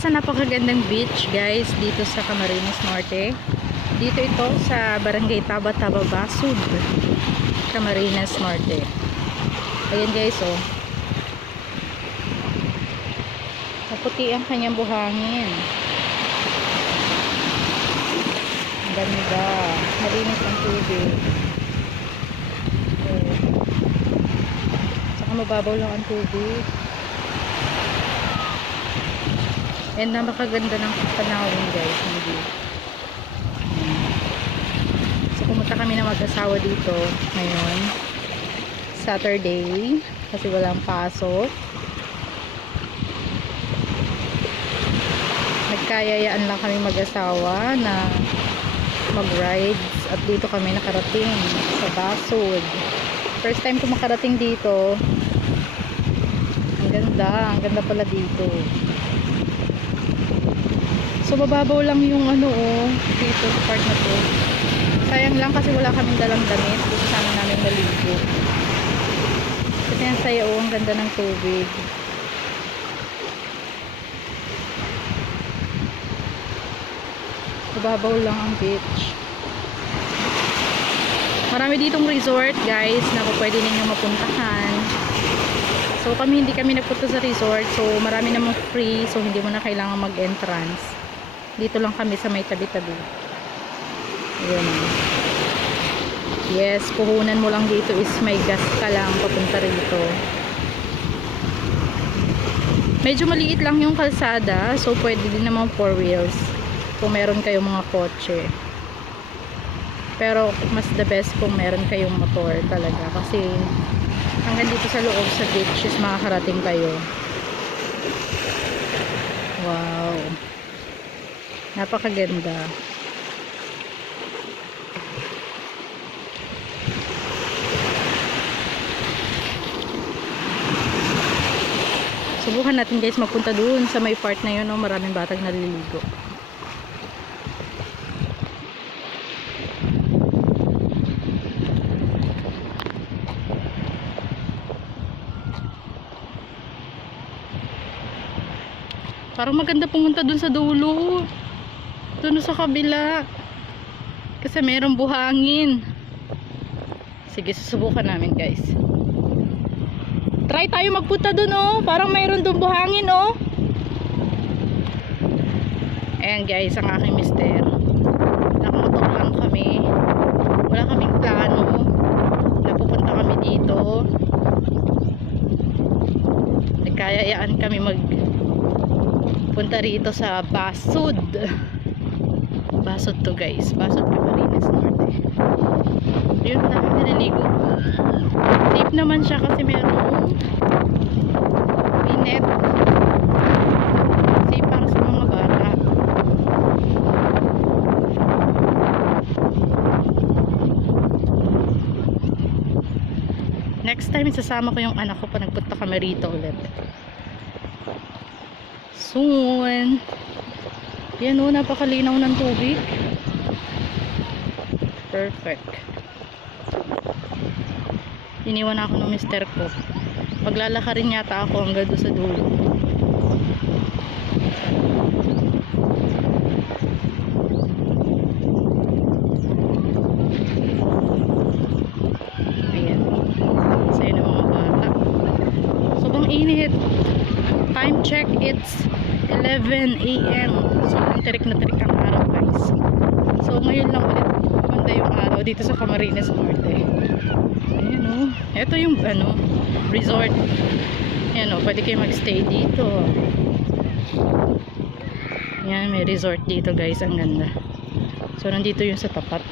sa napakagandang beach guys dito sa Camarines Norte. Dito ito sa Barangay Taba-Taba, Basud, Camarines Norte. Ayan guys, oh. Maputi ang kanyang buhangin. Ang ganda. Malinis ang tubig. Oh. Saka mababaw lang ang tubig. And napakaganda ng panahon guys. Hindi. So pumunta kami na mag-asawa dito ngayon. Saturday. Kasi walang pasok. Nagkayayaan lang kami mag-asawa na mag-rides. At dito kami nakarating sa Basud. First time ko makarating dito. Ang ganda. Ang ganda pala dito. So mababaw lang yung ano dito sa part na to. Sayang lang kasi wala kaming dalang damit. Gusto sana namin maligo. Kasi ang saya ang ganda ng tubig. Mababaw lang ang beach. Marami ditong resort guys na pwede ninyong mapuntahan. So hindi kami nagpunta sa resort. So marami namang free. So hindi mo na kailangan mag-entrance. Dito lang kami sa may tabi-tabi. Ayan. Yes, puhunan mo lang dito is may gas ka lang papunta rito. Medyo maliit lang yung kalsada. So pwede din naman 4 wheels. Kung meron kayong mga kotse. Pero mas the best kung meron kayong motor talaga. Kasi hanggang dito sa loob sa beach is makakarating kayo. Wow. Napakaganda. Subukan natin guys magpunta doon sa may part na yun, no? Maraming batang naliligo. Parang maganda pumunta doon sa dulo. Doon sa kabila. Kasi mayroong buhangin. Sige, susubukan namin guys. Try tayo magpunta doon, oh. Parang mayroon doon buhangin, oh. Ayan guys, ang aking mister. Nakamotor lang kami. Wala kaming plano. Napupunta kami dito. Nagkayayaan kami punta rito sa Basud. Basud to guys. Basud, Camarines Norte. Yun na kami nililigo. Safe naman siya kasi merong net. Safe para sa mga bata. Next time isasama ko yung anak ko pa nagpunta kami rito ulit. Soon. Yan o, napakalinaw ng tubig. Perfect. Iniwan ako ng mister ko. Paglalakarin yata ako hanggang doon sa dulo. Ayan. Sa'yo ng mga bata. Sobrang init. Time check, it's 11 AM. So, tirik na tirik ang araw guys. So, ngayon lang ulit maganda yung araw dito sa Camarines Norte. Ayan o. Ito yung resort. Ayan o, pwede kayo magstay dito. Ayan, may resort dito guys. Ang ganda. So, nandito yung sa tapat.